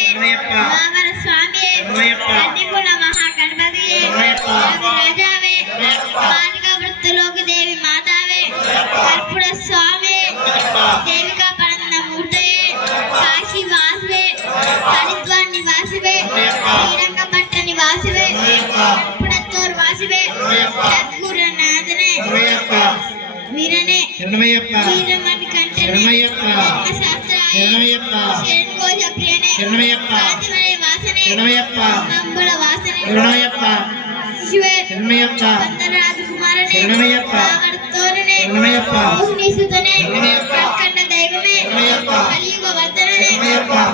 ಮಾವರ ಸ್ವಾಮಿಯೇ ಕನ್ನಿಕುಲ ಮಹಾಗಣಪತಿಯೇ ರಾಜಾವೇ ಮಾಲಿಕಾ ವೃತ್ತಲೋಕ ದೇವಿ ಮಾತಾವೇ ಕರ್ಪೂರ ಸ್ವಾಮಿಯೇ ದೇವಿಕಾ ಪರಂದ ಮೂರ್ತೆಯೇ ಕಾಶಿ ವಾಸವೇ ಹರಿದ್ವಾರ್ ನಿವಾಸಿವೇ ಶ್ರೀರಂಗಪಟ್ಟ ನಿವಾಸಿವೇ ಪುಣತ್ತೂರ್ ವಾಸಿವೇ ಸದ್ಗುರುನಾಥನೇ ವೀರನೇ ವೀರಮಣಿ ಕಂಠನೇ ಧರ್ಮಶಾಸ್ತ್ರಾಯ ಶರಣಘೋಷ ಪ್ರಿಯನೇ ಕಾಂತಿಮಲೈ ವಾಸನೆ ಅಂಬಳ ವಾಸನೆ ಶಿವೇ ವಂದನ ರಾಜಕುಮಾರನೇ ಆವರ್ತೋರನೇ ಮೋಹಿನಿ ಸುತನೇ ಕಲ್ಕಂಡ ದೈವಮೇ ಕಲಿಯುಗ ವರ್ಧನನೇ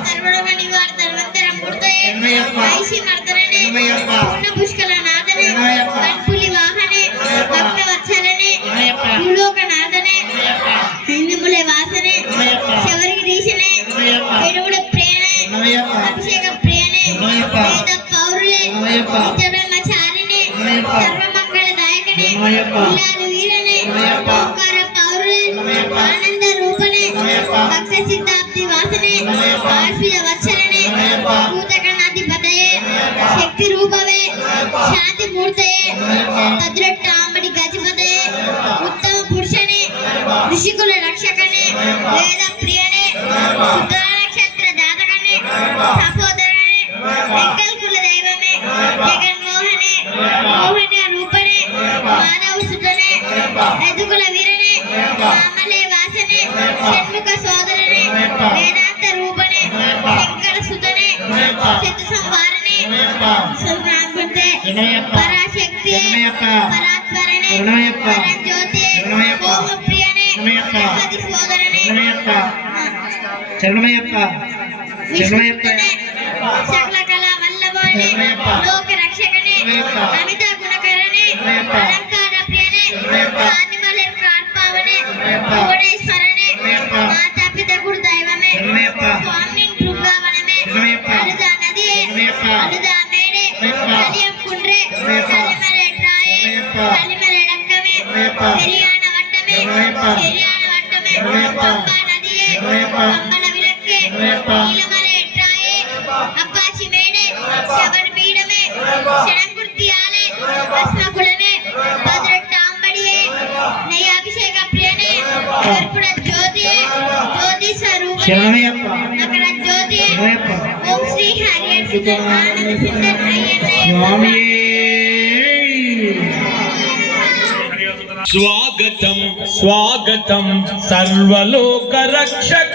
ಸರ್ವರೋಗ ನಿವಾರ ಧನ್ವಂತರ ಮೂರ್ತಯೇ ಐಶಿ ಮರ್ದನನೇ ಪೂರ್ಣ ಪುಷ್ಕಲ ನಾಥನೇ ಕಣ್ಪುಲಿ ವಾಹನೆ ಭಕ್ತ ವತ್ಸಲನೇ ಭೂಲೋಕನಾಥನೇ ಹಿಂದಿಮುಲೆ ವಾಸನೆ ಶಬರಿಗಿರೀಶನೇ ಬೇಡುಗುಳ ಪ್ರಿಯನೇ ಅಭಿಷೇಕ ಪ್ರಿಯನೇ ವೇದ ಪೌರುಳೆ ನಿತ್ಯಬ್ರಹ್ಮಚಾರಿಣೇ ಸರ್ವಮಂಗಳದಾಯಕನೇ ಇಲ್ಲಾದು ವೀರನೇ ಓಂಕಾರ ಪೌರುಳೆ ಆನಂದ ರೂಪನೇ ಭಕ್ತ ಸಿದ್ಧಾಬ್ದಿ ವಾಸನೆ ಆಶ್ವಿಜ ವತ್ಸಲನೇ ಭೂತಗಣಾಧಿಪತಯೇ ಶಕ್ತಿ ರೂಪವೇ ಶಾಂತಿ ಮೂರ್ತಯೇ ತದ್ರಟ್ಟ ಅಂಬಡಿ ಗಜಪತಯೇ ಉತ್ತಮ ಪುರುಷನೇ ಋಷಿಕುಲ ರಕ್ಷಕನೇ ವೇದ ಪ್ರಿಯನೇ ಉತ್ತರ ನಕ್ಷತ್ರ ಜಾತಕನೇ ಸಹೋದರನೇ ವೆಂಕಲ್ ಕುಲ ದೈವಮೇ ಜಗನ್ಮೋಹನೇ ಮೋಹನ ರೂಪನೇ ಮಾನವ ಸುತನೇ ಯದುಕುಲ ವೀರನೇ ಮಾಮಲೆ ವಾಸನೆ ಷಣ್ಮುಖ ಸೋದರನೇ ವೇದಾಂತ ರೂಪನೇ ಶಂಕರ ಸುತನೇ ಚತು ಸಂವಾರನೇ ಸಂಕ್ರಾಂತೆ ಪರಾಶಕ್ತಿಯೇ ಪರಾತ್ಪರನೇ ಪರಂಜ್ಯೋತಿಯೇ ಓಂ ಪ್ರಿಯನೇ ಗಣಪತಿ ಸೋದರನೇ ವಿಷ್ಣುನೇ ಸಕಲ ಕಲಾ ವಲ್ಲಭನೇ ಲೋಕ ರಕ್ಷಕನೇ ಅಮಿತ ಗುಣಕರನೇ ಅಲಂಕಾರ ಪ್ರಿಯನೇ ಕಾನಿಮಲೆ ಕಾರ್ಪಾವನೇ ಭುವನೇಶ್ವರನೇ ಮಾತಾ ಪಿತ ಗುರು ದೈವಮೇ ಸ್ವಾಮಿ ಬೃಂದಾವನಮೇ ಅಳುದ ನದಿಯೇ ಅಳುದ ಮೇಡೆ ಕಲಿಯಂ ಕುಂಡ್ರೆ ಕಲಿಮಲೆ ಟ್ರಾಯೇ ಕಲಿಮಲೆ ಡಕ್ಕಮೇ ಶರಿಯಾಣ ವಟ್ಟಮೇ ಶರಿಯಾಣ ವಟ್ಟಮೇ ಪಂಬಾ ನದಿಯೇ ಪಂಬನ ವಿಲಕ್ಕೆ ನೀಲಮಲೆ ಟ್ರಾಯೇ ಅಪ್ಪಾಚಿ ಮೇಡೆ ಶಬರ ಪೀಡಮೇ ಶರಣಕುರ್ತಿಯಾಲೆ ಭಸ್ಮಕುಳಮೇ ಭದ್ರಟ್ಟ ಅಂಬಡಿಯೇ ನೈಯಾಭಿಷೇಕ ಪ್ರಿಯನೇ ಕರ್ಪೂರ ಜ್ಯೋತಿಯೇ ಜ್ಯೋತಿ ಸ್ವರೂಪನೇ ನಗರ ಜ್ಯೋತಿಯೇ ಓಂ ಶ್ರೀ ಹರಿಹರ ಸುತನ್ ಆನಂದ ಸಿದ್ಧನ್ ಅಯ್ಯನೇ स्वागतं स्वागतं सर्वलोक रक्षक।